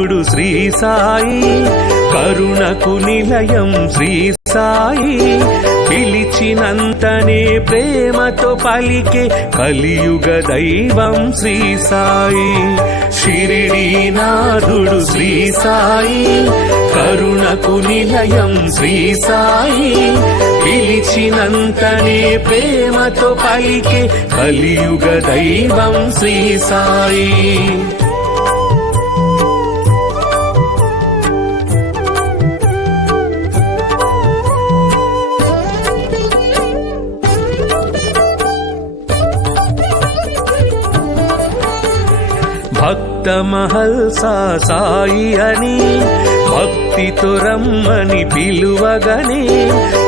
నాథుడు శ్రీ సాయి, కరుణకు నిలయం శ్రీ సాయి, పిలిచినంతనే ప్రేమతో పలికే కలియుగ దైవం శ్రీ సాయి. షిరిడీ నాథుడు శ్రీ సాయి, కరుణకు నిలయం శ్రీ సాయి, పిలిచినంతనే ప్రేమతో పలికే కలియుగ దైవం శ్రీ సాయి. భక్త మహల్సా సాయి అని భక్తితో రమ్మని పిలువగనే,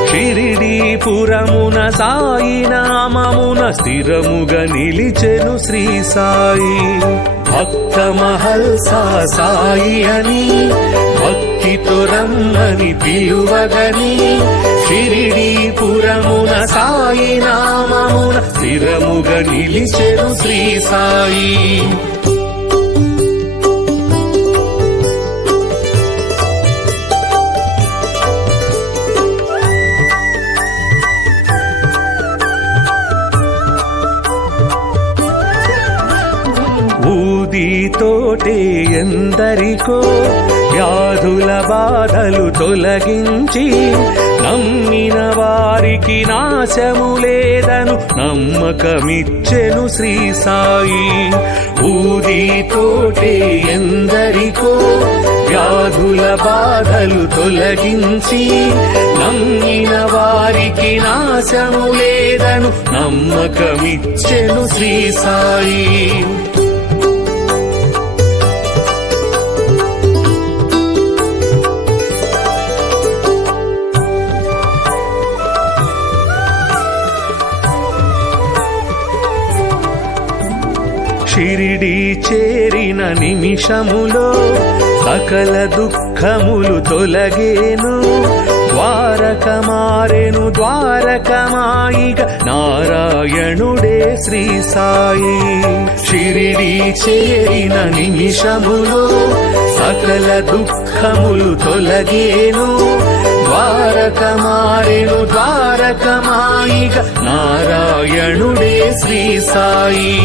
షిరిడీపురమున సాయి నామమున స్థిరముగా నిలిచెను శ్రీ సాయి. భక్త మహల్సా సాయి అని భక్తితో రమ్మని పిలువగనే, షిరిడీపురమున సాయి నామమున స్థిరముగా నిలిచెను శ్రీ సాయి. ఊదితోటే ఎందరికో వ్యాధుల బాధలు తొలగించి, నమ్మిన వారికి నాశము లేదను నమ్మకమిచ్చెను శ్రీ సాయి. ఊదితోటే ఎందరికో వ్యాధుల బాధలు తొలగించి, నమ్మిన వారికి నాశము లేదను నమ్మకమిచ్చెను శ్రీ సాయి. షిరిడీ చేరిన నిమిషములో సకల దుఃఖములు తొలగేను, ద్వారక మారెను ద్వారకమాయిగ నారాయణుడే శ్రీ సాయి. షిరిడీ చేరిన నిమిషములో సకల దుఃఖములు తొలగేను, ద్వారక మారెను ద్వారకమాయిగ నారాయణుడే శ్రీ సాయి.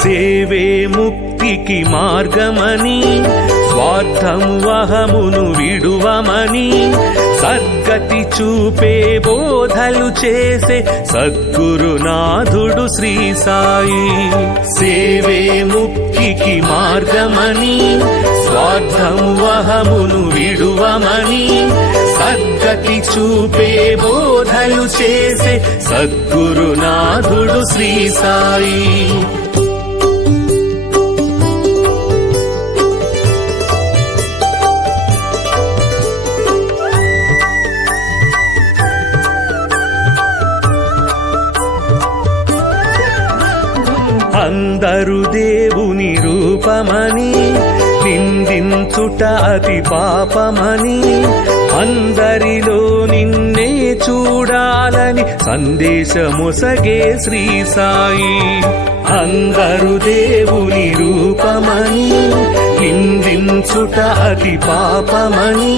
సేవే ముక్తికి మార్గమని, స్వార్థము అహమును విడువమని, సద్గతి చూపే బోధలు చేసే సద్గురునాథుడు శ్రీ సాయి. సేవే ముక్తికి మార్గమని, స్వార్థము అహమును విడువమని, సద్గతి చూపే బోధలు చేసే సద్గురునాథుడు శ్రీ సాయి. అందరు దేవుని రూపమని నిందించుట అతి పాపమని, అందరిలో నిన్నే చూడాలని సందేశమొసగే శ్రీ సాయి. అందరు దేవుని రూపమని నిందించుట అతి పాపమని,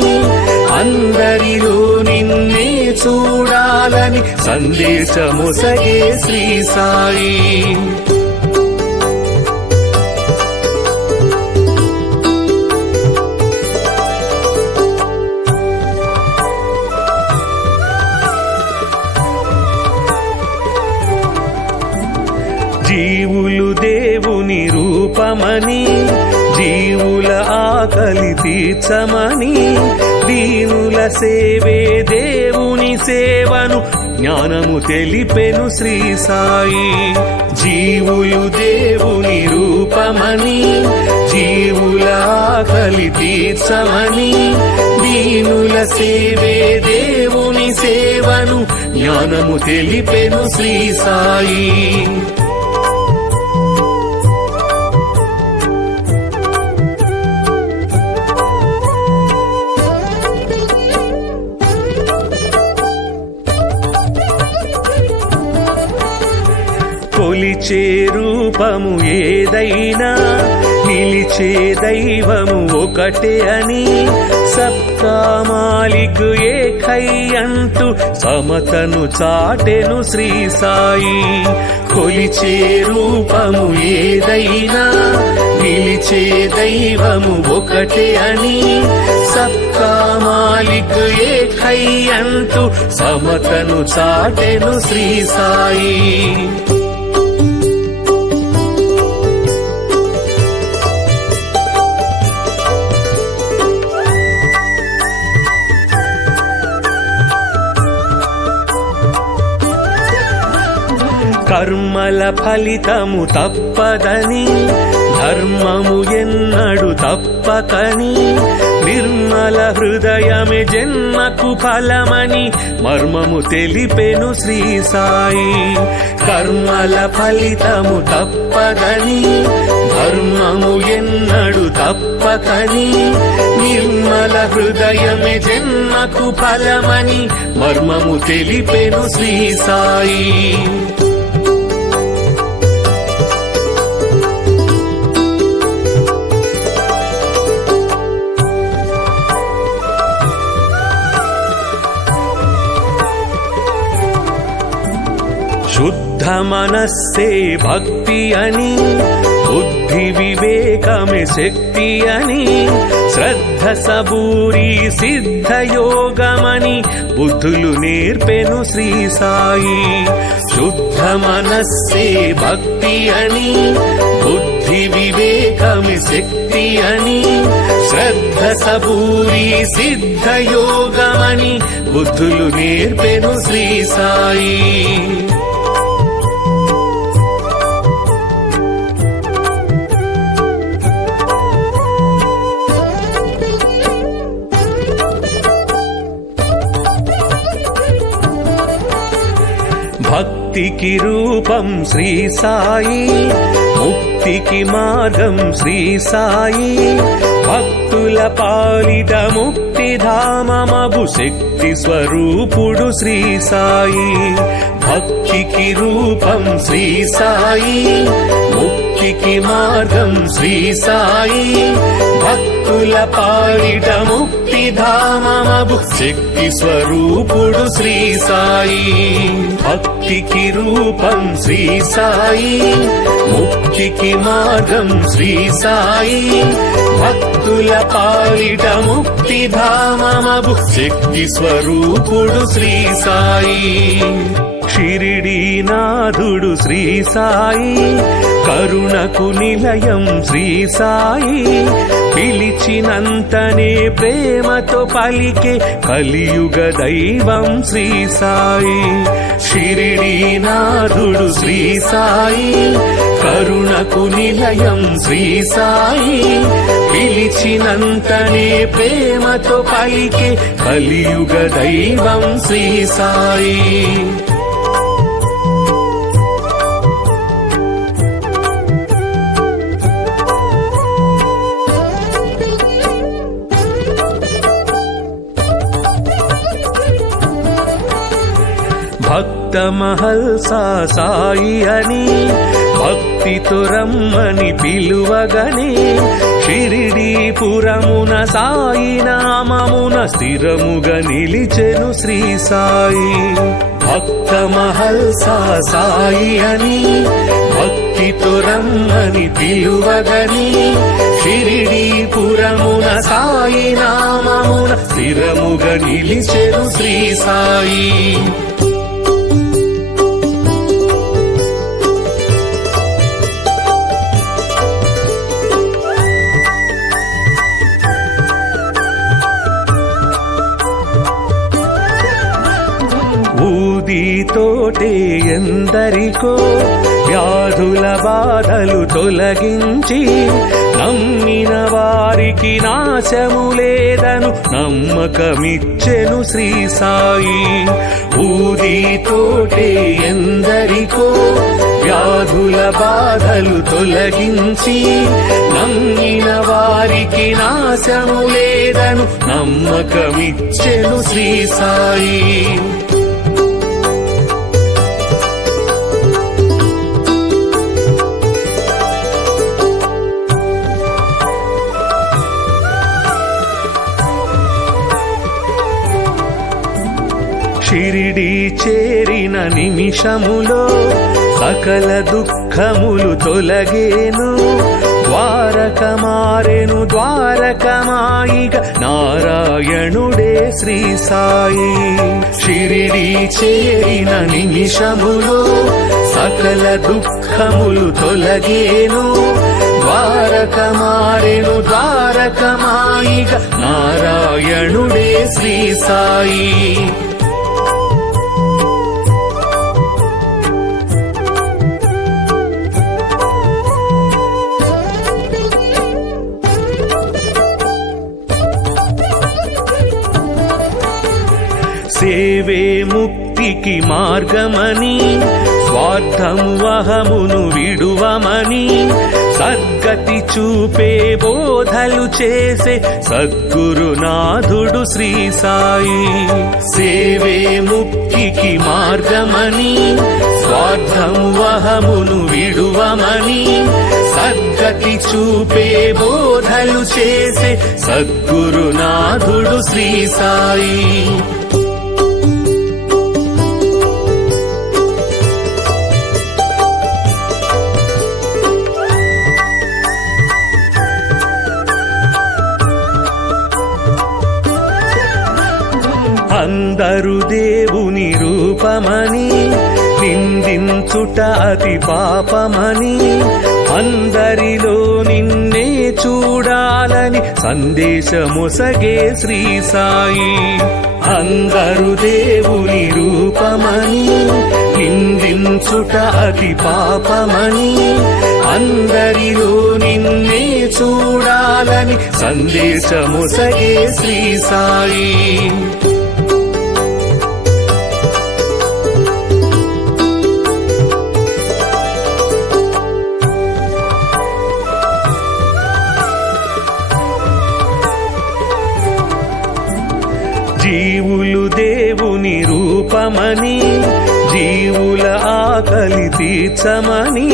అందరిలో నిన్నే చూడాలని సందేశమొసగే శ్రీ సాయి. జీవులు దేవుని రూపమని, జీవుల ఆకలి తీర్చమని, దీనుల సేవే దేవుని సేవను జ్ఞానము తెలిపెను శ్రీ సాయి. జీవులు దేవుని రూపమని, జీవుల ఆకలి తీర్చమని, దీనుల సేవే దేవుని సేవను జ్ఞానము తెలిపెను శ్రీ సాయి. కొలిచే రూపము ఏదైనా నిలిచే దైవము ఒకటే అని సబ్కా మాలిక్ ఏకై అంటూ సమతను చాటెను శ్రీ సాయి. కొలిచే రూపము ఏదైనా నిలిచే దైవము ఒకటే అని సబ్కా మాలిక్ ఏకై అంటూ సమతను చాటెను శ్రీ సాయి. కర్మల ఫలితము తప్పదని ధర్మము ఎన్నడు తప్పకని నిర్మల హృదయమే జన్మకు ఫలమని మర్మము తెలిపెను శ్రీ సాయి. కర్మల ఫలితము తప్పదని ధర్మము ఎన్నడు తప్పకని నిర్మల హృదయమే జన్మకు ఫలమని మర్మము తెలిపెను శ్రీ సాయి. శుద్ధ మనస్సే భక్తి అని బుద్ధి వివేకమే శక్తి అని శ్రద్ధ సబూరి సిద్ధ యోగమని బుద్ధులు నేర్పెను శ్రీ సాయి. శుద్ధ మనస్సే భక్తి అని బుద్ధి వివేకమే శక్తి అని శ్రద్ధ సబూరి సిద్ధ యోగమని బుద్ధులు నేర్పెను శ్రీ సాయి. భక్తికి రూపం శ్రీ సాయి, ముక్తికి మార్గం శ్రీ సాయి. భక్తుల పాలిట ముక్తిధామమగు శక్తి స్వరూపుడు శ్రీ సాయి. భక్తికి రూపం శ్రీ సాయి, ముక్తికి మార్గం శ్రీ సాయి. భక్తుల పాలిట ముక్తిధామమగు శక్తి స్వరూపుడు శ్రీ సాయి. భక్తికి రూపం శ్రీ సాయి, ముక్తికి మార్గం శ్రీ సాయి. భక్తుల పాలిట ముక్తిధామమగు శక్తి స్వరూపుడు శ్రీ సాయి. షిరిడీనాథుడు శ్రీ సాయి, కరుణకు నిలయం శ్రీ సాయి. పిలిచినంతనే ప్రేమతో పలికే కలియుగ దైవం శ్రీ సాయి. షిరిడీనాథుడు శ్రీ సాయి, కరుణకు నిలయం శ్రీ సాయి. పిలిచినంతనే ప్రేమతో పలికే కలియుగ దైవం శ్రీ సాయి. భక్త మహల్సా సాయి అని భక్తితో రమ్మని పిలువగనే షిరిడీపురమున సాయి నామమున స్థిరముగా నిలిచెను శ్రీ సాయి. భక్త మహల్సా సాయి అని భక్తితో రమ్మని పిలువగనే షిరిడీపురమున సాయి నామమున స్థిరముగా నిలిచెను శ్రీ సాయి. ఊదితోటే ఎందరికో వ్యాధుల బాధలు తొలగించి నమ్మిన వారికి నాశము లేదను నమ్మకమిచ్చెను శ్రీ సాయి. ఊదితోటే ఎందరికో వ్యాధుల బాధలు తొలగించి నమ్మిన వారికి నాశము లేదను నమ్మకమిచ్చెను శ్రీ సాయి. షిరిడి చేరిన నిమిషములో సకల దుఃఖములు తొలగేను, ద్వారక మారెను ద్వారకమాయిగ నారాయణుడే శ్రీ సాయి. షిరిడి చేరిన నిమిషములో సకల దుఃఖములు తొలగేను, ద్వారక మారెను ద్వారకమాయిగ నారాయణుడే శ్రీ సాయి. సేవే ముక్తికి మార్గమని, స్వార్థము అహమును విడువమని, సద్గతి చూపే బోధలు చేసే సద్గురునాథుడు శ్రీ సాయి. సేవే ముక్తికి మార్గమని, స్వార్థము అహమును విడువమని, సద్గతి చూపే బోధలు చేసే సద్గురునాథుడు శ్రీ సాయి. అందరు దేవుని రూపమని, నిందించుట అతి పాపమని, అందరిలో నిన్నే చూడాలని సందేశమొసగే శ్రీ సాయి. అందరు దేవుని రూపమని, నిందించుట అతి పాపమని, అందరిలో నిన్నే చూడాలని సందేశమొసగే శ్రీ సాయి. జీవులు దేవుని రూపమని, జీవుల ఆకలి తీర్చమని,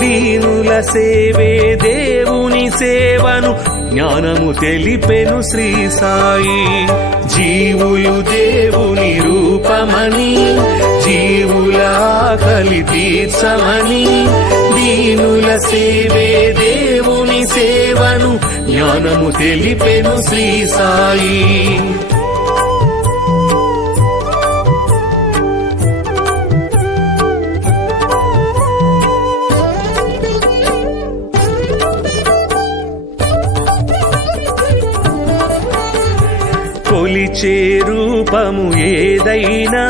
దీనుల సేవే దేవుని సేవను జ్ఞానము తెలిపెను శ్రీ సాయి. జీవులు దేవుని రూపమని, జీవుల ఆకలి తీర్చమని, దీనుల సేవే దేవుని సేవను జ్ఞానము తెలిపెను శ్రీ సాయి. కొలిచే రూపము ఏదైనా,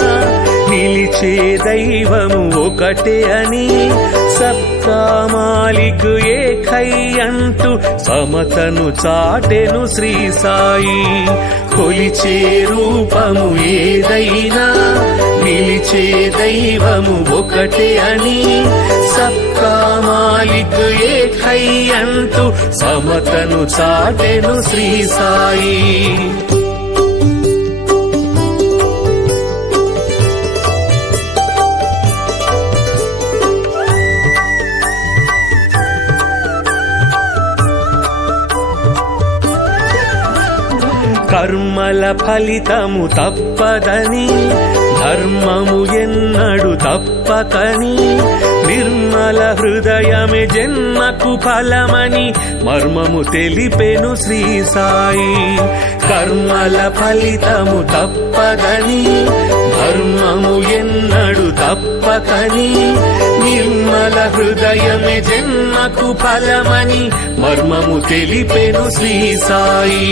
నిలిచే దైవము ఒకటే అని, సబ్కా మాలిక్ ఏకై అంటూ సమతను చాటెను శ్రీ సాయి. కొలిచే రూపము ఏదైనా, నిలిచే దైవము ఒకటే అని, సబ్కా మాలిక్ ఏకై అంటూ సమతను చాటెను శ్రీ సాయి. కర్మల ఫలితము తప్పదని, ధర్మము ఎన్నడు తప్పకని, నిర్మల హృదయమే జన్మకు ఫలమని మర్మము తెలిపెను శ్రీ సాయి. కర్మల ఫలితము తప్పదని, ధర్మము ఎన్నడు తప్పకని, నిర్మల హృదయమే జన్మకు ఫలమని మర్మము తెలిపెను శ్రీ సాయి.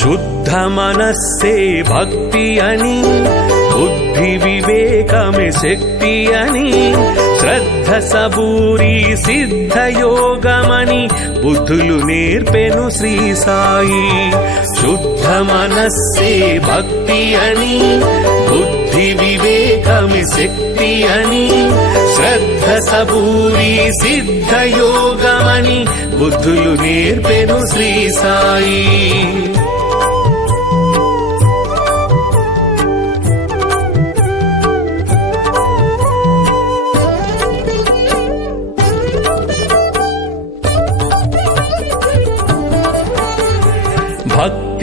శుద్ధ మనస్సే భక్తి అని, బుద్ధి వివేకమే శక్తి అని, శ్రద్ధ సబూరి సిద్ధయోగమని బుద్ధులు నేర్పెను శ్రీ సాయి. శుద్ధ మనస్సే భక్తి అని, బుద్ధి వివేకమే శక్తి అని, శ్రద్ధ సబూరి సిద్ధయోగమని బుద్ధులు నేర్పెను శ్రీ సాయి.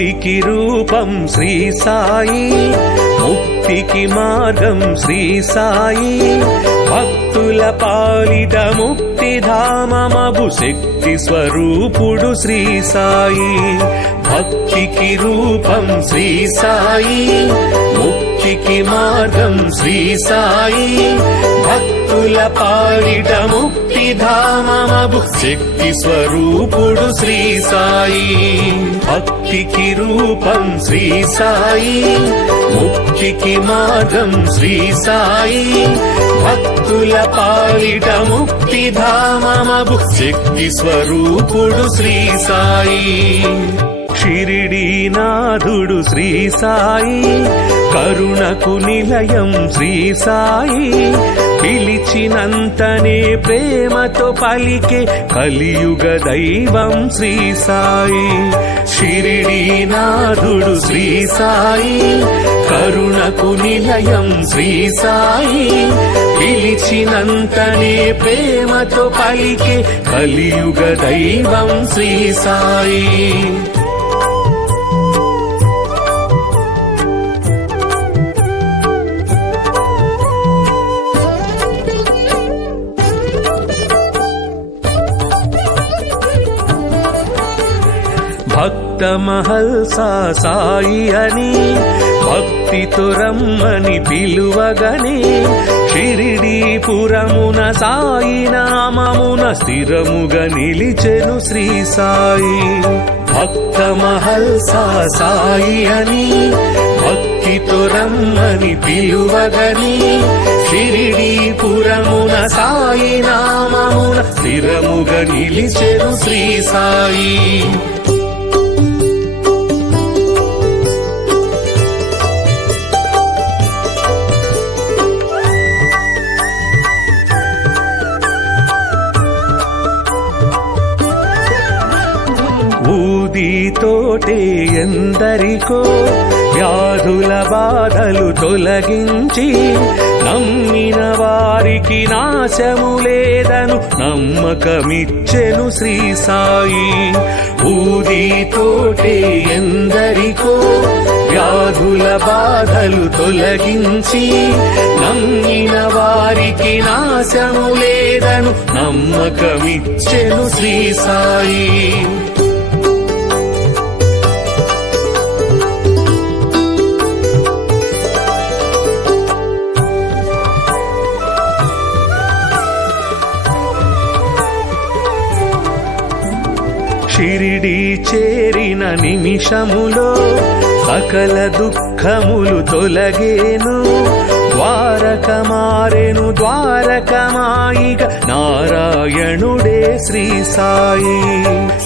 భక్తికి రూపం శ్రీ సాయి, ముక్తికి మార్గం శ్రీ సాయి, భక్తుల పాలిట ముక్తిధామమగు శక్తి స్వరూపుడు శ్రీ సాయి. భక్తికి రూపం శ్రీ సాయి, ముక్తికి మార్గం శ్రీ సాయి, భక్తుల పాలిట ముక్తిధామమగు శక్తి స్వరూపుడు శ్రీ సాయి. భక్తికి రూపం శ్రీ సాయి, ముక్తికి మార్గం శ్రీ సాయి, భక్తుల పాలిట ముక్తిధామమగు శక్తి స్వరూపుడు శ్రీ సాయి. షిరిడీనాథుడు శ్రీ సాయి, కరుణకు నిలయం శ్రీ సాయి, పిలిచినంతనే ప్రేమతో పలికే కలియుగ దైవం శ్రీ సాయి. షిరిడీనాథుడు శ్రీ సాయి, కరుణకు నిలయం శ్రీ సాయి, పిలిచినంతనే ప్రేమతో పలికే కలియుగ దైవం శ్రీ సాయి. భక్త మహల్సా సాయి అని భక్తితో రమ్మని పిలువగని, షిరిడీపురమున సాయి నామమున స్థిరముగా నిలిచెను శ్రీ సాయి. భక్త మహల్సా సాయి అని భక్తితో రమ్మని పిలువగని, షిరిడీపురమున సాయి నామమున స్థిరముగా నిలిచెను శ్రీ సాయి. ఊదితోటే ఎందరికో వ్యాధుల బాధలు తొలగించి, నమ్మిన వారికి నాశము లేదను నమ్మకమిచ్చెను శ్రీ సాయి. ఊదితోటే ఎందరికో వ్యాధుల బాధలు తొలగించి, నమ్మిన వారికి నాశము లేదను నమ్మకమిచ్చెను శ్రీ సాయి. షిరిడీ చేరిన నిమిషములో సకల దుఃఖములు తొలగేను, ద్వారక మారెను ద్వారకమాయిగ నారాయణుడే శ్రీ సాయి.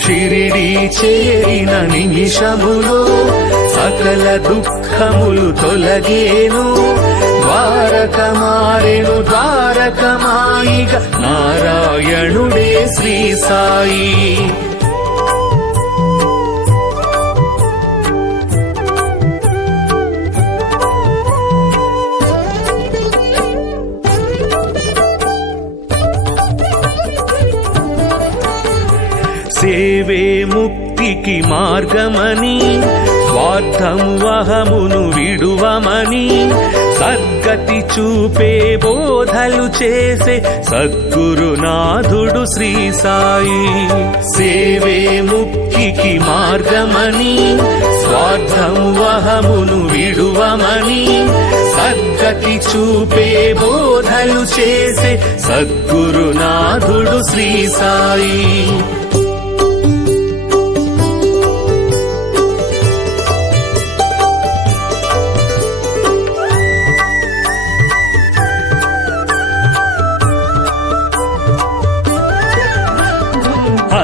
షిరిడీ చేరిన నిమిషములో సకల దుఃఖములు తొలగేను, ద్వారక మారెను ద్వారకమాయిగ నారాయణుడే శ్రీ సాయి. సేవే ముక్తికి మార్గమని, స్వార్థము అహమును విడువమని, సద్గతి చూపే బోధలు చేసే సద్గురునాథుడు శ్రీ సాయి. సేవే ముక్తికి మార్గమని, స్వార్థము అహమును విడువమని, సద్గతి చూపే బోధలు చేసే సద్గురునాథుడు శ్రీ సాయి.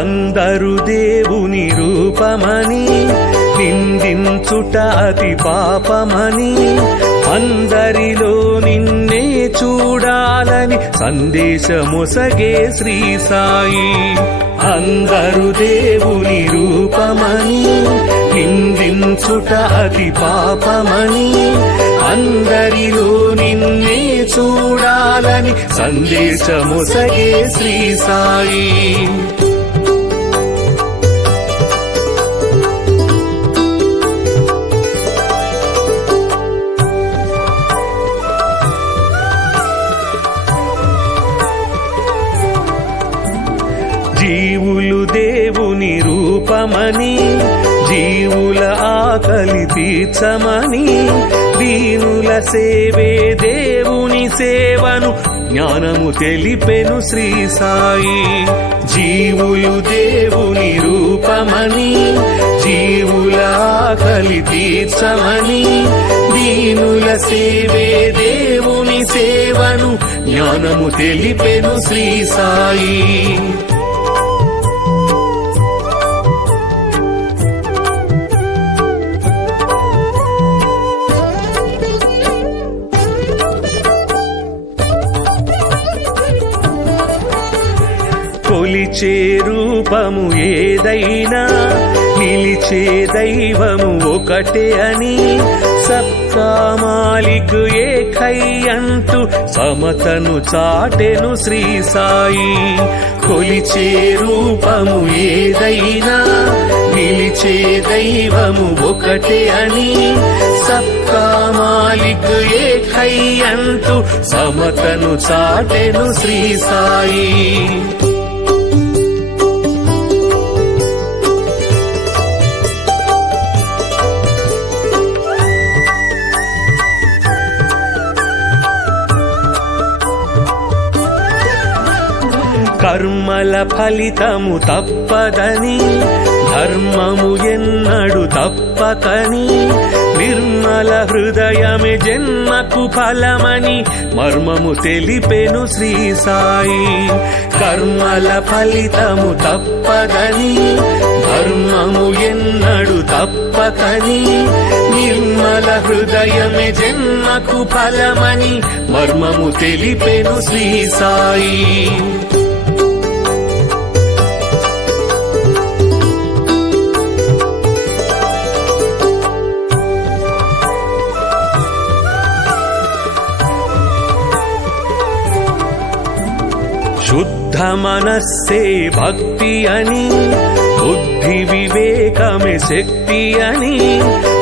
అందరు దేవుని రూపమని నిందించుట అతి పాపమని, అందరిలో నిన్నే చూడాలని సందేశమొసగే శ్రీ సాయి. అందరు దేవుని రూపమని నిందించుట అతి పాపమని, అందరిలో నిన్నే చూడాలని సందేశమొసగే శ్రీ సాయి. రూపమని జీవుల ఆకలి తీర్చమని దీనుల సేవే దేవుని సేవను జ్ఞానము తెలిపెను శ్రీ సాయి. జీవులు దేవుని రూపమని జీవుల ఆకలి తీర్చమని దీనుల సేవే దేవుని సేవను జ్ఞానము తెలిపెను శ్రీ సాయి. కొలిచే రూపము ఏదైనా నిలిచే దైవము ఒకటే అని సబ్కా మాలిక్ ఏకై అంటూ సమతను చాటెను శ్రీ సాయి. కొలిచే రూపము ఏదైనా నిలిచే దైవము ఒకటే అని సబ్కా మాలిక్ ఏకై అంటూ సమతను చాటెను శ్రీ సాయి. కర్మల ఫలితము తప్పదని ధర్మము ఎన్నడు తప్పకని నిర్మల హృదయమే జన్మకు ఫలమని మర్మము తెలిపెను శ్రీ సాయి. కర్మల ఫలితము తప్పదని ధర్మము ఎన్నడు తప్పకని నిర్మల హృదయమే జన్మకు ఫలమని మర్మము తెలిపెను శ్రీ సాయి. శుద్ధ మనస్సే భక్తి అని బుద్ధి వివేకమే శక్తి అని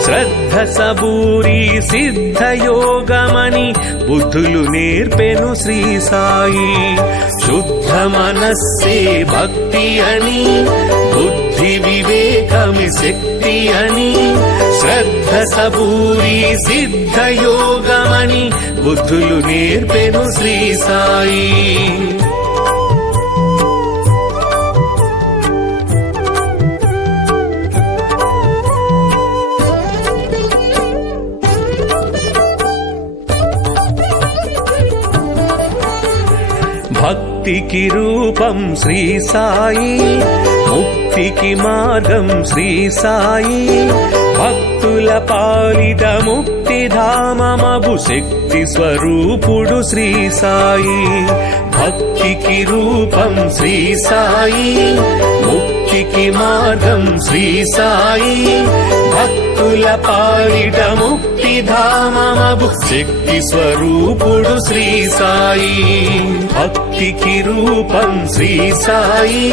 శ్రద్ధ సబూరి సిద్ధ యోగమని బుద్ధులు నేర్పెను శ్రీ సాయి. శుద్ధ మనస్సే భక్తి అని బుద్ధి వివేకమే శక్తి అని శ్రద్ధ సబూరి సిద్ధ యోగమని బుద్ధులు నేర్పెను శ్రీ సాయి. భక్తికి రూపం శ్రీ సాయి, ముక్తికి మార్గం శ్రీ సాయి. భక్తుల పాలిత ముక్తిధామమగు శక్తి స్వరూపుడు శ్రీ సాయి. భక్తికి రూపం శ్రీ సాయి, ముక్తికి మార్గం శ్రీ సాయి. భక్తుల పాలిట ముక్తిధామమగు శక్తి స్వరూపుడు శ్రీ సాయి. భక్తికి రూపం శ్రీ సాయి,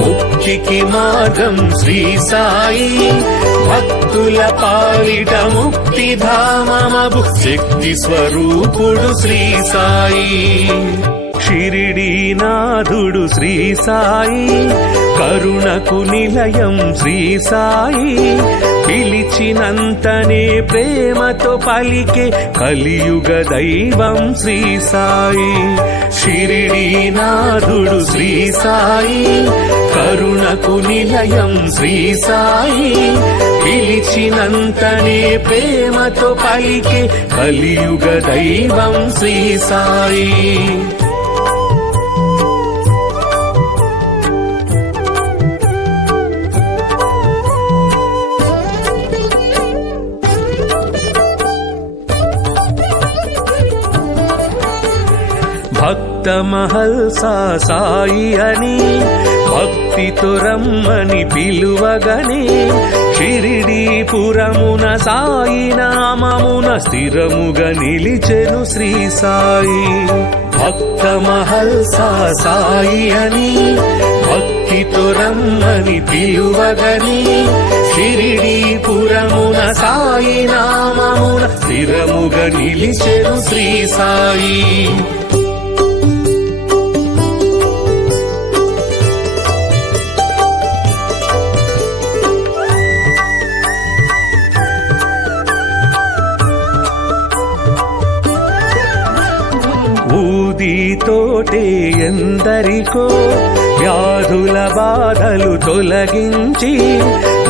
ముక్తికి మార్గం శ్రీ సాయి. భక్తుల పాలిట ముక్తిధామమగు శక్తి స్వరూపుడు శ్రీ సాయి. షిరిడీనాథుడు శ్రీ సాయి, కరుణకు నిలయం శ్రీ సాయి. పిలిచినంతనే ప్రేమతో పలికే కలియుగ దైవం శ్రీ సాయి. షిరిడీనాథుడు శ్రీ సాయి, కరుణకు నిలయం శ్రీ సాయి. పిలిచినంతనే ప్రేమతో పలికే కలియుగ దైవం శ్రీ సాయి. భక్త మహల్సా సాయి అని భక్తితో రమ్మని పిలువగనే షిరిడీపురమున సాయి నామమున స్థిరముగా నిలిచెను శ్రీ సాయి. భక్త మహల్సా సాయి అని భక్తితో రమ్మని పిలువగనే షిరిడీపురమున సాయి నామమున స్థిరముగా నిలిచెను శ్రీ సాయి. ఊదితోటే ఎందరికో వ్యాధుల బాధలు తొలగించి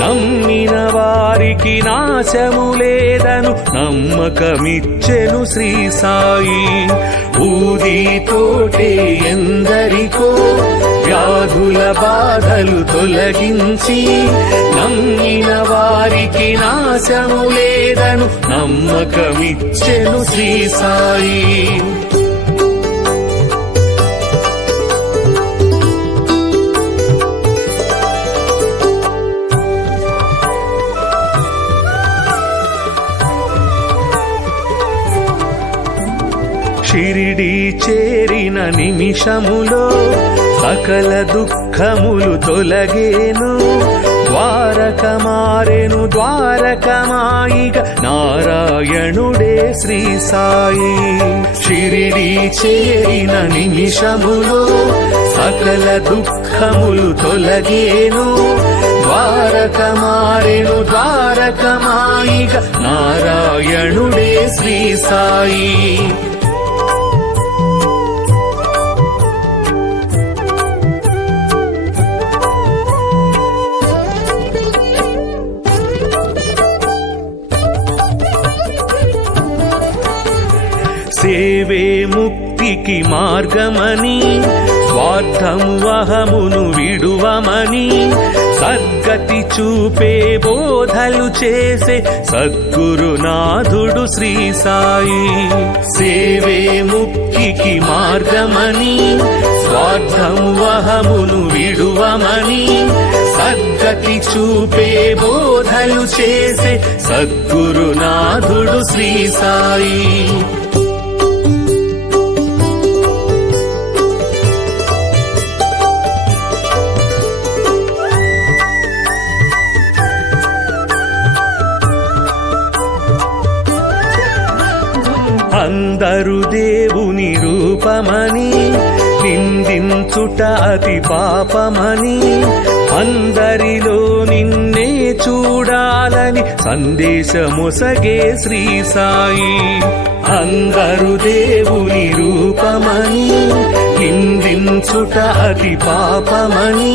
నమ్మిన వారికి నాశము లేదను నమ్మకమిచ్చెను శ్రీ సాయి. ఊదితోటే ఎందరికో వ్యాధుల బాధలు తొలగించి నమ్మిన వారికి నాశము లేదను నమ్మకమిచ్చెను శ్రీ సాయి. షిరిడి చేరిన నిమిషములో సకల దుఃఖములు తొలగేను. ద్వారక మారెను ద్వారకమాయిగ నారాయణుడే శ్రీ సాయి. షిరిడి చేరిన నిమిషములో సకల దుఃఖములు తొలగేను. ద్వారక మారెను ద్వారకమాయిగ నారాయణుడే శ్రీ సాయి. సేవే ముక్తికి మార్గమని స్వార్థము అహమును విడువమని సద్గతి చూపే బోధలు చేసే సద్గురునాథుడు శ్రీ సాయి. సేవే ముక్తికి మార్గమని స్వార్థము అహమును విడువమని సద్గతి చూపే బోధలు చేసే సద్గురునాథుడు శ్రీ సాయి. అందరు దేవుని రూపమని నిందించుట అతి పాపమని అందరిలో నిన్నే చూడాలని సందేశమొసగే శ్రీ సాయి. అందరు దేవుని రూపమని నిందించుట అతి పాపమని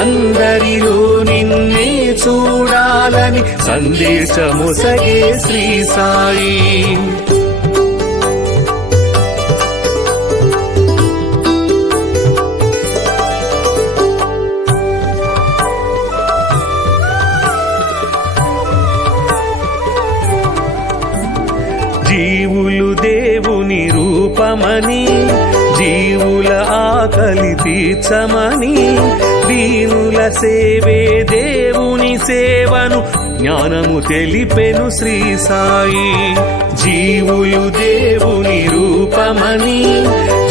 అందరిలో నిన్నే చూడాలని సందేశమొసగే శ్రీ సాయి. జీవులు దేవుని రూపమని జీవుల ఆకలి తీర్చమని దీనుల సేవే దేవుని సేవను జ్ఞానము తెలిపెను శ్రీ సాయి. జీవులు దేవుని రూపమని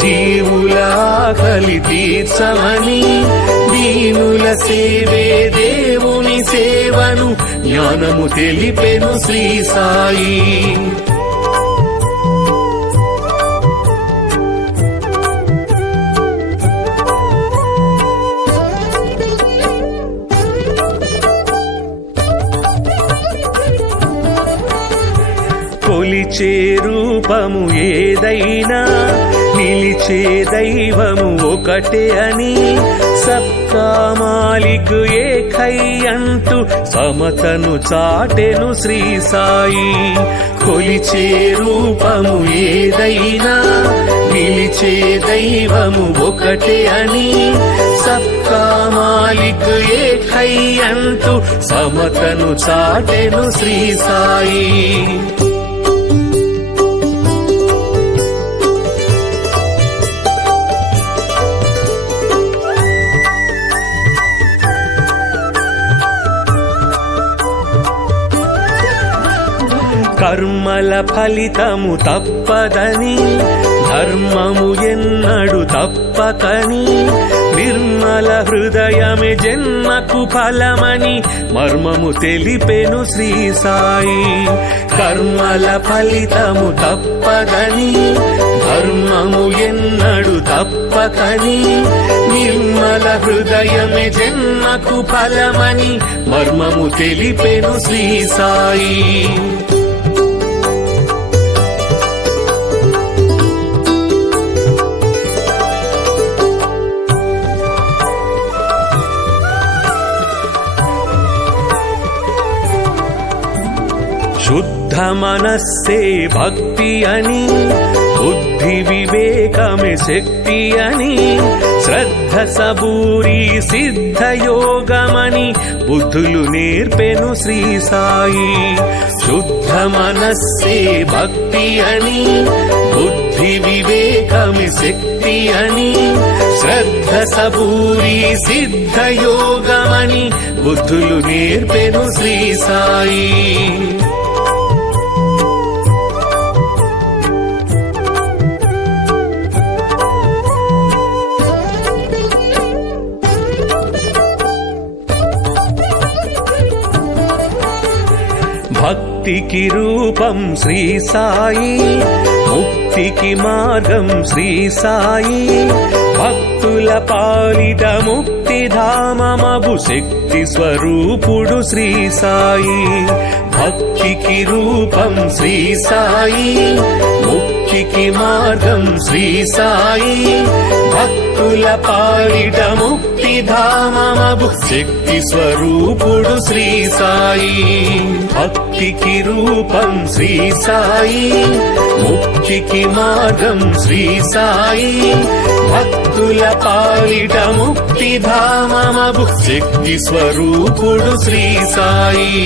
జీవుల ఆకలి తీర్చమని దీనుల సేవే దేవుని సేవను జ్ఞానము తెలిపెను శ్రీ సాయి. కొలిచే రూపము ఏదైనా నిలిచే దైవము ఒకటే అని సబ్కా మాలిక్ ఏకై అంటూ సమతను చాటెను శ్రీ సాయి. కొలిచే రూపము ఏదైనా నిలిచే దైవము ఒకటే అని సబ్కా మాలిక్ ఏకై అంటూ సమతను చాటెను శ్రీ సాయి. కర్మల ఫలితము తప్పదని ధర్మము ఎన్నడు తప్పకని నిర్మల హృదయమే జన్మకు ఫలమని మర్మము తెలిపెను శ్రీ సాయి. కర్మల ఫలితము తప్పదని ధర్మము ఎన్నడు తప్పకని నిర్మల హృదయమే జన్మకు ఫలమని మర్మము తెలిపెను శ్రీ సాయి. మనస్సే భక్తి అని, బుద్ధి వివేకమే శక్తి అని, శ్రద్ధ సబూరి సిద్ధయోగమని బుద్ధులు నేర్పెను శ్రీ సాయి. శుద్ధ మనస్సే భక్తి అని, బుద్ధి వివేకమే శక్తి అని, శ్రద్ధ సబూరి సిద్ధయోగమని బుద్ధులు నేర్పెను శ్రీ సాయి. భక్తికి రూపం శ్రీ సాయి, ముక్తికి మార్గం శ్రీ సాయి, భక్తుల పాలిట ముక్తిధామమగు శక్తి స్వరూపుడు శ్రీ సాయి. భక్తికి రూపం శ్రీ సాయి, ముక్తికి మార్గం శ్రీ సాయి, భక్తుల పాలిట ముక్తిధామమగు శక్తి స్వరూపుడు శ్రీ సాయి. భక్తికి రూపం శ్రీ సాయి, ముక్తికి మార్గం శ్రీ సాయి, భక్తుల పాలిట ముక్తిధామమగు శక్తి స్వరూపుడు శ్రీ సాయి.